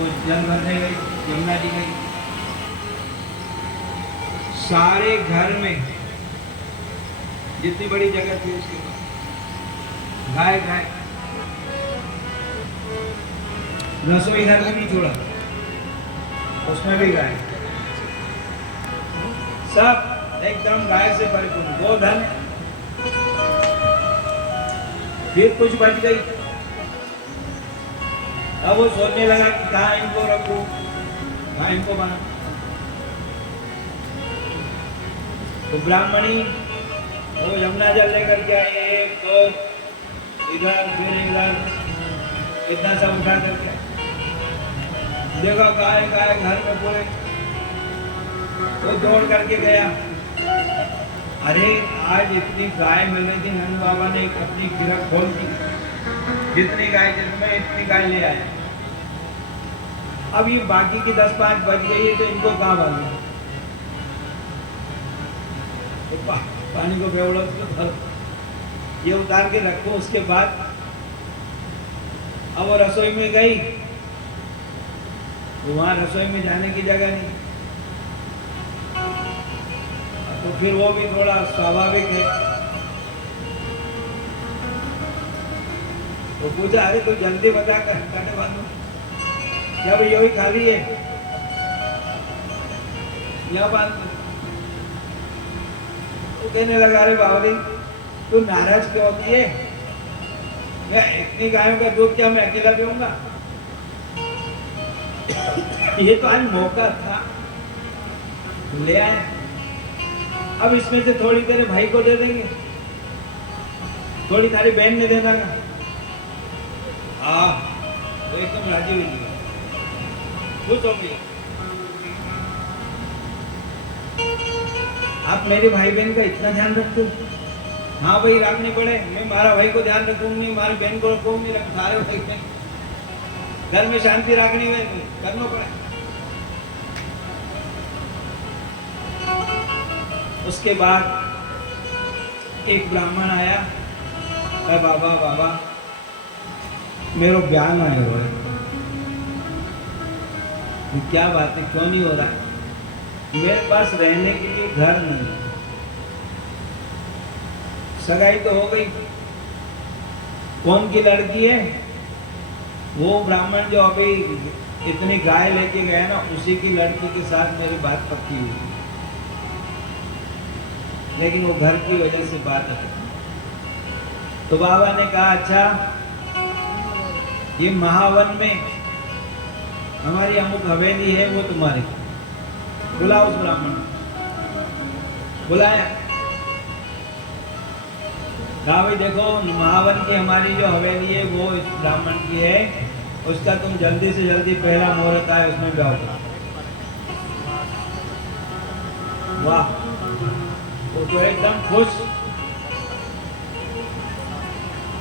वो जल भरने गई, यमुना जी गई, सारे घर में जितनी बड़ी जगह थी उसके पास गाय गाय, रसोई घर में नहीं छोड़ा, उसमें भी गाय, सब एकदम गाय से परिपूर्ण, गोधन। फिर कुछ बच गई, अब वो सोचने लगा कि कहाँ इनको रखूं, कहाँ इनको बना। तो ब्राह्मणी वो यमुना जल लेकर के आई, एक दो इधर फिर इधर, इतना सब उठा करके देखो गाय गाय घर में पूरे। वो दौड़ करके गया, अरे आज इतनी गाय मिल रही थी, नंद बाबा ने अपनी गिरफ्त खोल दी, जितनी गाय जिसमें इतनी गाय ले आए। अब ये बाकी की 10-5 बच गई है, तो इनको कहाँ बांधना? तो पानी को बेवड़ो, ये उतार के रखो। उसके बाद अब वो रसोई में गई, तो वहां रसोई में जाने की जगह नहीं, तो फिर वो भी थोड़ा स्वाभाविक है, तो पूछा, अरे तू जल्दी बता कर काटे बांधू, क्या भाई यही खाली है, या बांध। तो कहने लगा, अरे बाबा जी तू नाराज क्यों होती है, मैं इतनी गायों का दूध क्या मैं अकेला पीऊंगा? ये तो आज मौका था, ले आए, अब इसमें से थोड़ी तेरे भाई को दे देंगे, थोड़ी तारी बहन ने दे देना। तो एकदम राजी हुई, खुश हो गई। आप मेरे भाई बहन का इतना ध्यान रखते हो? हाँ भाई, रखनी पड़े, मैं मारा भाई को ध्यान रखूंगी, मारी बहन को रखूंगी, सारे भाई बहन घर में शांति रखनी है, करना पड़े। उसके बाद एक ब्राह्मण आया, कहा, बाबा बाबा मेरा ब्याह ना हो रहा है। क्या बात है, क्यों नहीं हो रहा है? मेरे पास रहने के लिए घर नहीं है, सगाई तो हो गई, कौन की लड़की है? वो ब्राह्मण जो अभी इतनी गाय लेके गया ना, उसी की लड़की के साथ मेरी बात पक्की हुई, लेकिन वो घर की वजह से बात है। तो बाबा ने कहा, अच्छा ये महावन में हमारी अमुक हवेली है, वो तुम्हारी, बुलाओ उस ब्राह्मण। बुलाया, कहा भाई देखो महावन की हमारी जो हवेली है वो इस ब्राह्मण की है, उसका तुम जल्दी से जल्दी पहला मुहूर्त आए उसमें ब्याह करो। वाह, वो तो एकदम खुश,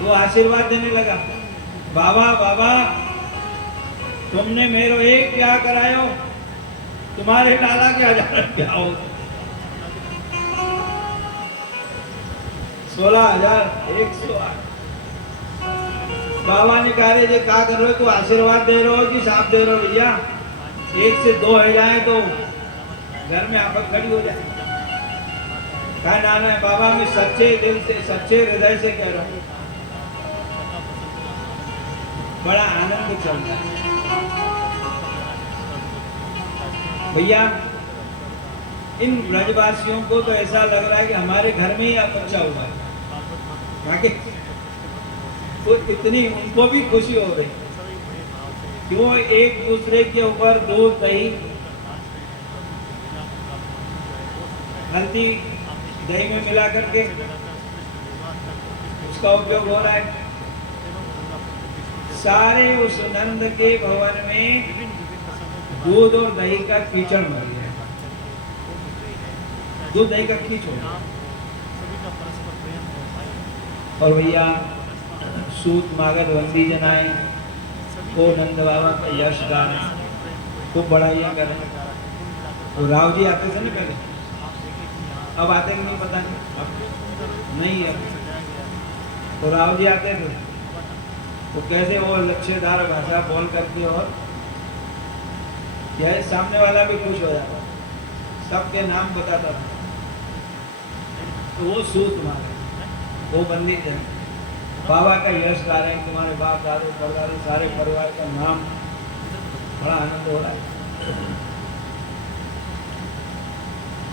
वो आशीर्वाद देने लगा, बाबा बाबा तुमने मेरो एक क्या करायो, तुम्हारे लाला के 1000 क्या हो, 16,108। बाबा ने कहा, रे क्या कर रहे हो, तू आशीर्वाद दे रहे हो कि साफ दे रहे हो? भैया 1 से 2 हो जाए तो घर में आफत खड़ी हो जाए। कहा, ना बाबा मैं सच्चे दिल से सच्चे हृदय से कह रहा हूँ। बड़ा आनंद चलता है भैया। इन ब्रजवासियों को तो ऐसा लग रहा है कि हमारे घर में ही बच्चा हुआ है, तो इतनी उनको भी खुशी हो रही कि वो एक दूसरे के ऊपर दूध दही हल्दी दही में मिला करके उसका उपयोग हो रहा है। सारे उस नंद के भवन में दूध और दही का कीचड़ भर गया, दूध दही का कीचड़। और भैया सूत मागध वंदी जनाए को नंद बाबा का यश गान खूब बढ़ाइया करें। वो राव जी आते थे ना पहले, अब आते नहीं पता नहीं, अब नहीं है। तो राव जी आते थे, वो कैसे वो लच्छेदार भाषा बोल करके और यह सामने वाला भी खुश हो जाता, सबके नाम बताता था। तो वो सूत मारे, वो बंदी थे, बाबा का यश गा रहे हैं, तुम्हारे बाप दादू परदादू सारे परिवार का नाम, बड़ा आनंद हो रहा है।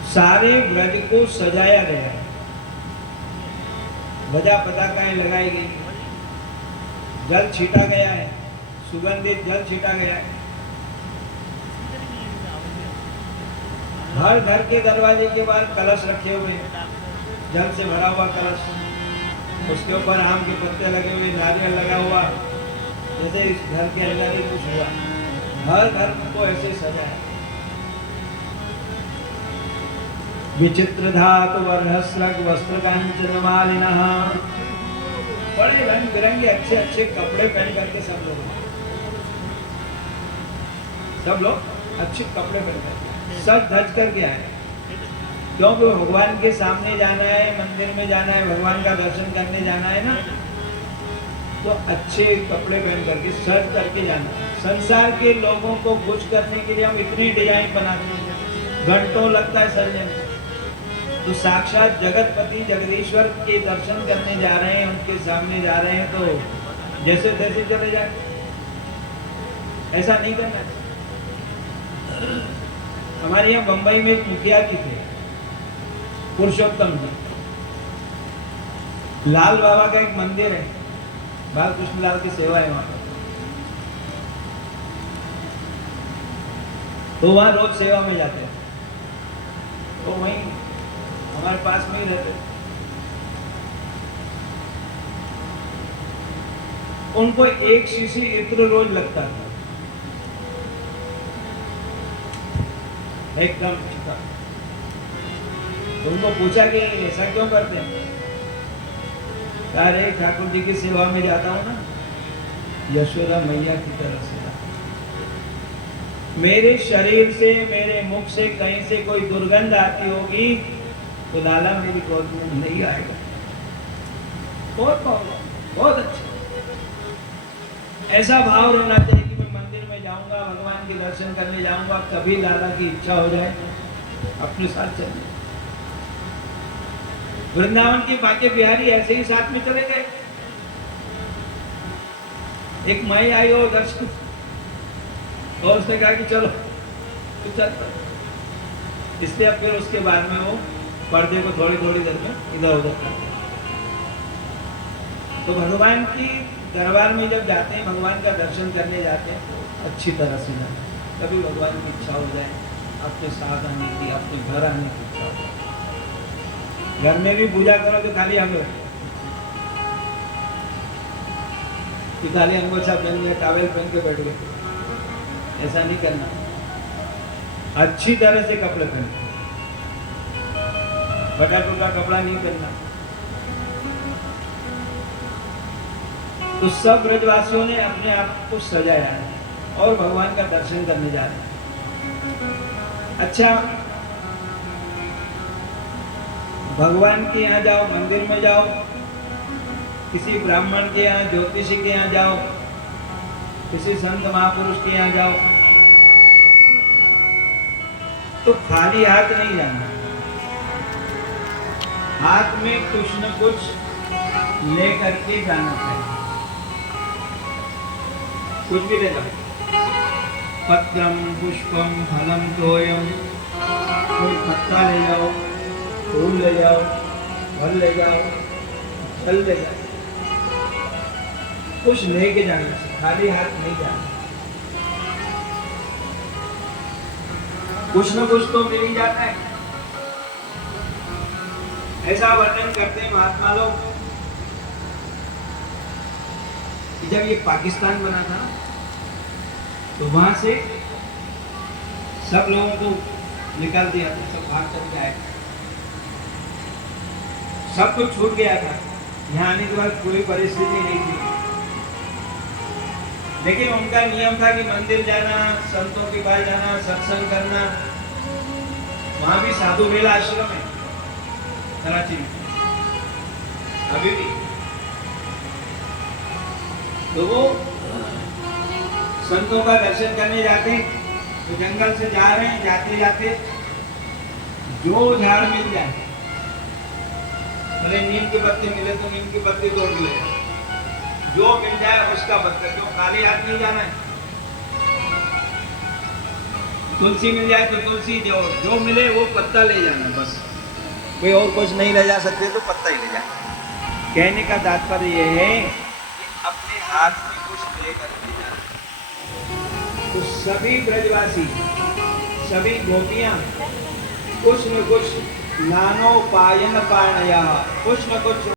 सारे ब्रज को सजाया गया है, ध्वजा पताकाएं लगाई गई, जल छीटा गया है, सुगंधित जल छीटा गया है। हर घर के दरवाजे के बाहर कलश रखे हुए हैं, जल से भरा हुआ कलश, उसके ऊपर आम के पत्ते लगे हुए, नारियल लगा हुआ, जैसे इस घर के अंदर ही कुछ हुआ। हर घर को ऐसे सजाया। विचित्र धातु वर्णस्रग वस्त्र कांचन मालिनः, बड़े रंग बिरंगे अच्छे अच्छे कपड़े पहन करके सब लोग अच्छे कपड़े पहन करके सज धज करके आए, क्योंकि भगवान के सामने जाना है, मंदिर में जाना है, भगवान का दर्शन करने जाना है ना, तो अच्छे कपड़े पहन करके सज करके जाना है। संसार के लोगों को खुश करने के लिए हम इतनी डिजाइन बनाते हैं, घंटों लगता है सजने में। तो साक्षात जगतपति जगदीश्वर के दर्शन करने जा रहे हैं, उनके सामने जा रहे हैं, तो जैसे तैसे चले जाए, ऐसा नहीं करना। हमारे यहाँ बंबई में एक मुखिया जी थे, पुरुषोत्तम जी, लाल बाबा का एक मंदिर है, बालकृष्ण लाल की सेवा है वहां पर, तो वहां रोज सेवा में जाते हैं, तो वहीं हमारे पास में ही रहते। उनको एक शीशी इत्र रोज लगता था, एकदम। तो उनको पूछा कि ऐसा क्यों करते हैं? अरे ठाकुर जी की सेवा में जाता हूं ना, यशोदा मैया की तरह से, मेरे शरीर से, मेरे मुख से कहीं से कोई दुर्गंध आती होगी तो लाला मेरी गोद में नहीं आएगा। बहुत अच्छा, ऐसा भाव रहना चाहिए कि मैं मंदिर में जाऊंगा, भगवान के दर्शन करने जाऊंगा, कभी लाला की इच्छा हो जाए अपने साथ चलिए। वृंदावन के बाके बिहारी ऐसे ही साथ में चले गए। एक माई आई हो दर्शन, और उसने कहा कि चलो तू चल। इसलिए अब फिर उसके बाद में वो पर्दे को थोड़ी थोड़ी देर में इधर उधर करते। तो भगवान की दरबार में जब जाते हैं, भगवान का दर्शन करने जाते हैं, तो अच्छी तरह से जाते हैं। कभी भगवान की इच्छा हो जाए अपने साथ आने की, अपने घर आने की इच्छा हो जाए, घर में भी पूजा करो तो खाली अंग खाली अंगोछा पहन गए, टॉवेल पहन के बैठ गए, ऐसा नहीं करना। अच्छी तरह से कपड़े पहनना, फटा टूटा कपड़ा नहीं पहनना। तो सब ब्रजवासियों ने अपने आप को सजाया है और भगवान का दर्शन करने जा रहे हैं। अच्छा, भगवान के यहाँ जाओ, मंदिर में जाओ, किसी ब्राह्मण के यहाँ, ज्योतिषी के यहाँ जाओ, किसी संत महापुरुष के यहाँ जाओ, तो खाली हाथ नहीं जाना, हाथ में कुछ न कुछ ले करके जाना चाहिए। कुछ भी ले जाओ, पत्रम पुष्पम फलम तोयम, कोई पत्ता ले जाओ, फूल ले जाओ, फल ले जाओ, फल ले जाओ, कुछ लेके जाना, खाली हाथ नहीं जाना। कुछ न कुछ तो मिल ही जाता है। ऐसा वर्णन करते हैं महात्मा लोग कि जब ये पाकिस्तान बना था तो वहां से सब लोगों को निकाल दिया था, सब भाग करके आए, सब कुछ छूट गया था। यहाँ आने के बाद कोई परिस्थिति नहीं थी, लेकिन उनका नियम था कि मंदिर जाना, संतों के पास जाना, सत्संग करना। वहां भी साधु बेला आश्रम है कराची में अभी भी। तो वो संतों का दर्शन करने जाते हैं, तो जंगल से जा रहे हैं, जाते जाते जो झाड़ मिल जाए, भले नीम के पत्ते मिले तो नीम के पत्ते तोड़ ले, जो मिल जाए उसका पत्ता, क्यों खाली हाथ नहीं जाना है। तुलसी मिल जाए तो तुलसी, जो मिले वो पत्ता ले जाना बस, कोई और कुछ नहीं ले जा सकते तो पत्ता ही ले जाना। कहने का तात्पर्य यह है कि अपने हाथ में कुछ लेकर के जाना। तो सभी ब्रजवासी, सभी गोपियां कुछ न कुछ नानो पायन पाणया, कुछ न कुछ